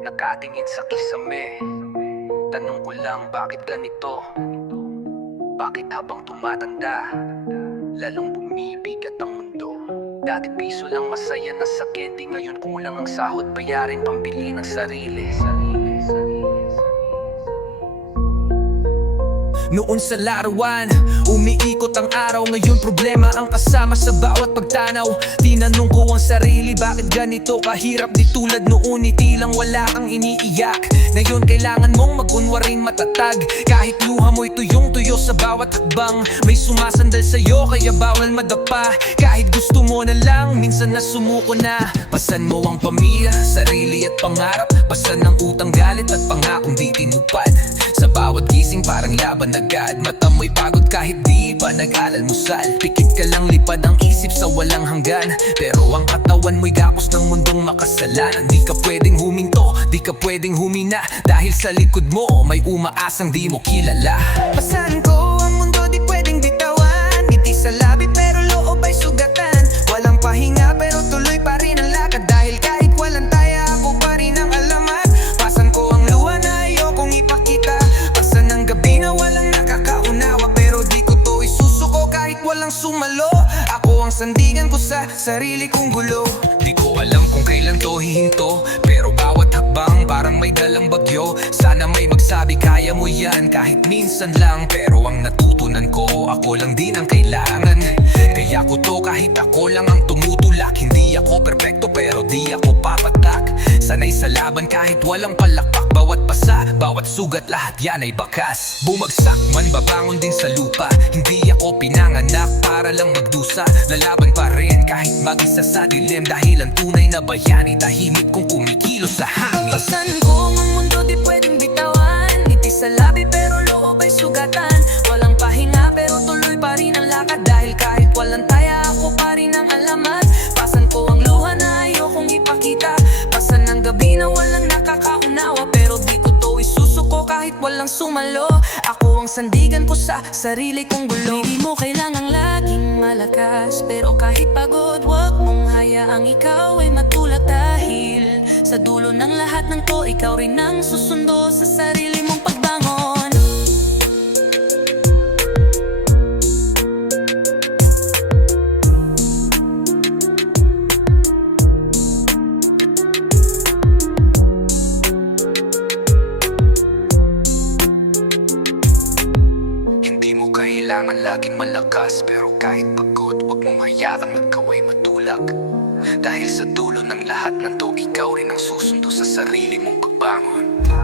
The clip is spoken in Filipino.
Nakatingin sa kisame. Tanong ko lang bakit ganito? Bakit habang tumatanda Lalong bumibigat ang mundo? Dati piso lang masaya na sa candy Ngayon kulang ang sahod. Bayarin pambili ng Sarili, sarili, Noon sa larawan, umiikot ang araw. Ngayon problema ang kasama sa bawat pagtanaw. Tinanong ko ang sarili, bakit ganito kahirap? Di tulad noon, itilang wala kang iniiyak. Ngayon kailangan mong magunwaring matatag. Kahit luha mo'y tuyong tuyo sa bawat hakbang. May sumasandal sa'yo, kaya bawal madapa. Kahit gusto mo na lang, minsan na sumuko na. Pasan mo ang pamilya, sarili at pangarap. Pasan ang utang galit at pangakong di tinupad bawat gising parang laban agad. Mata mo'y pagod kahit di pa nag-almusal Pikit ka lang lipad ang isip sa walang hanggan. Pero ang katawan mo'y gapos ng mundong makasalanan. Di ka pwedeng huminto, di ka pwedeng humina. Dahil sa likod mo may umaasang di mo kilala. Pasan walang sumalo. Ako ang sandigan ko sa sarili kong gulo. Di ko alam kung kailan to hihinto Pero bawat hakbang parang may dalang bagyo. Sana may magsabi kaya mo yan kahit minsan lang. Pero ang natutunan ko ako lang din ang kailangan. Kaya ko to kahit ako lang ang tumutulak. Hindi ako perpekto pero di ako papatak. Sanay sa laban kahit walang palakpak. Bawat pasa, bawat sugat lahat yan ay bakas. Bumagsak man babangon din sa lupa. Hindi pinanganak para lang magdusa. Lalaban pa rin kahit mag-isa sa dilim. Dahil ang tunay na bayani tahimik kong kumikilos sa hangin. Pasan ko ang mundo di pwedeng bitawan. Ngiti sa labi pero loob ay sugatan. Walang pahinga pero tuloy pa rin ang lakad. Dahil kahit walang taya ako pa rin ang alamat. Pasan ko ang luha na ayokong ipakita. Pasan ng gabi na walang nakakaunawa. Pero di ko to isusuko kahit walang sumalo. ang sandigan ko sa sarili kong gulo. Hindi mo kailangang laging malakas Pero kahit pagod wag mong hayaang ikaw ay matulak Dahil sa dulo ng lahat ng to Ikaw rin ang susundo sa sarili mong kailangan laging malakas Pero kahit pagod, huwag mong hayaan ikaw ay matulak. Dahil sa dulo ng lahat ng to Ikaw rin ang susundo sa sarili mong pagbangon